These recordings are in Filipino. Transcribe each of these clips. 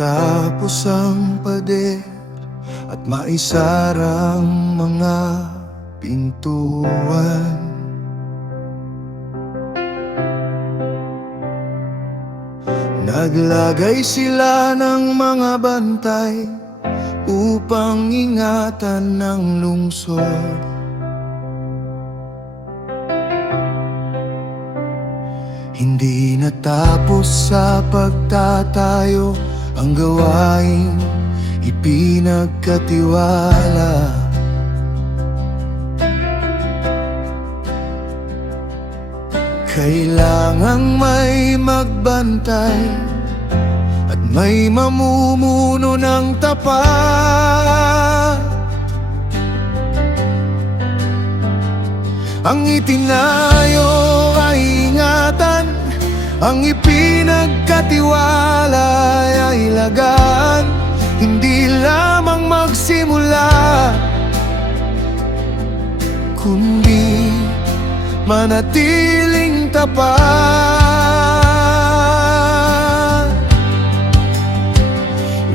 matapos ang pader at maisarang mga pintuan. Naglagay sila ng mga bantay upang ingatan ng lungsod. Hindi natapos sa pagtatayo ang gawaing ipinagkatiwala. Kailangang may magbantay at may mamumuno ng tapat. Ang itinayo ay ingatan, ang ipinagkatiwala ay lagaan. Hindi lamang magsimula, kundi manatiling tapat.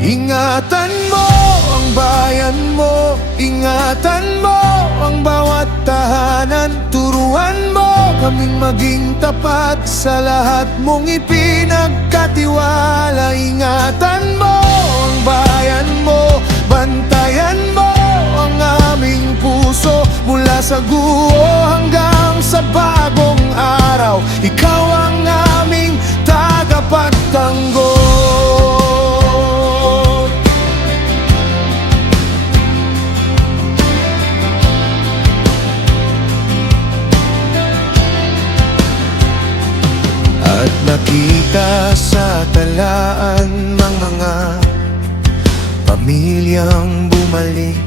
Ingatan mo ang bayan mo, ingatan mo ang bawat tahanan. Turuan mo kaming maging tapat sa lahat mong ipinagkatiwala. Ingatan mo ang bayan mo, bantayan mo ang aming puso. Mula sa guho hanggang sa bagong araw, ikaw ang aming tagapagtanggol. At nakita sa talaan mga pamilyang bumalik.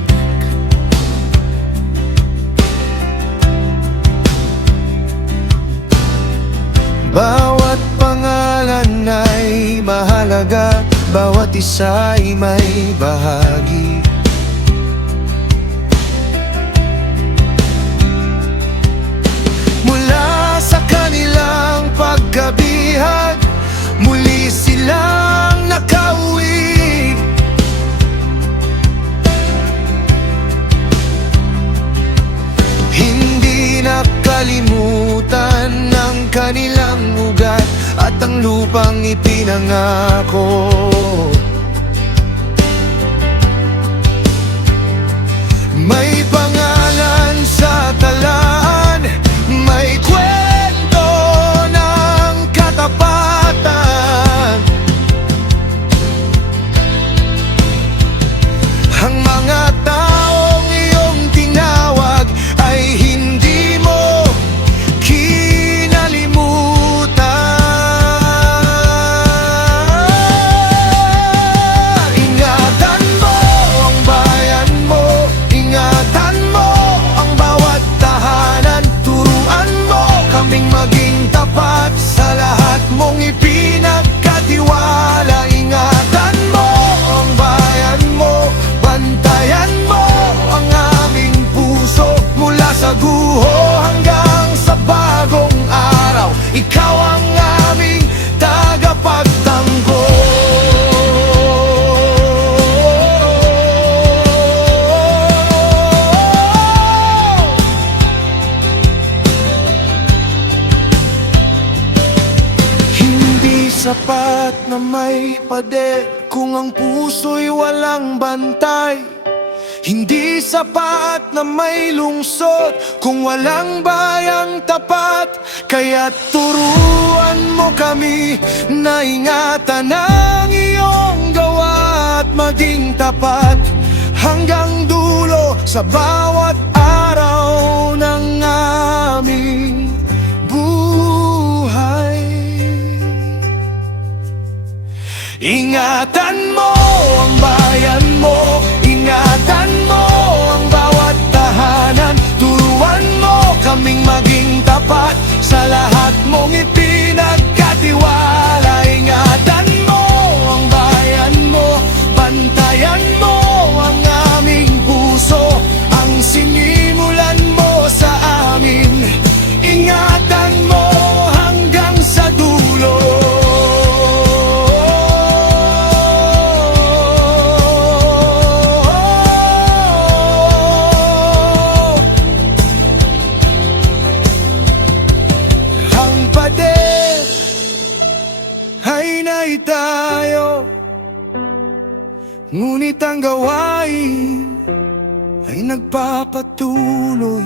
Bawat pangalan ay mahalaga, bawat isa ay may bahagi. Mula sa kanilang pagkabihag, muli silang nakauwi. Hindi nakalimutan ng kanilang ugat at ang lupang ipinangako. May pangalan sa talaan, may kwento ng katapatan. Ang mga taong iyong tinawag ay hindi mo kinalimutan. Ingatan mo ang bayan mo, ingatan mo ang bawat tahanan. Turuan mo kaming maging tapat sa lahat mong ipinagkatiwala. Ingatan mo ang bayan mo, bantayan mo ang aming puso. Mula sa guho hanggang sa bagong araw, ikaw ang aming tagapagtanggol. Hindi sapat na may pader kung ang puso'y walang bantay. Hindi sapat na may lungsod kung walang bayang tapat. Kaya turuan mo kami na ingatan ang iyong gawa at maging tapat hanggang dulo sa bawat araw ng aming buhay. Ingatan mo ang bayan mo, ingatan mo ang bawat tahanan. Turuan mo kaming maging tapat sa lahat mong ipinagkatiwala. Ingatan mo ang bayan mo, bantayan mo ang aming puso. Ang sinimulan mo sa amin, ingatan mo hanggang sa dulo. Ngunit ang gawain ay nagpapatuloy.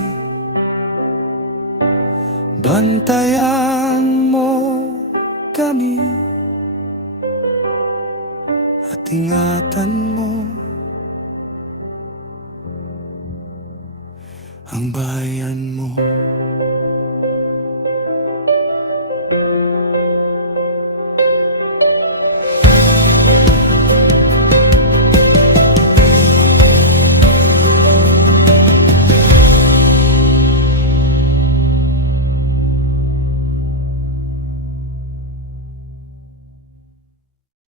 Bantayan mo kami at ingatan mo ang bayan mo.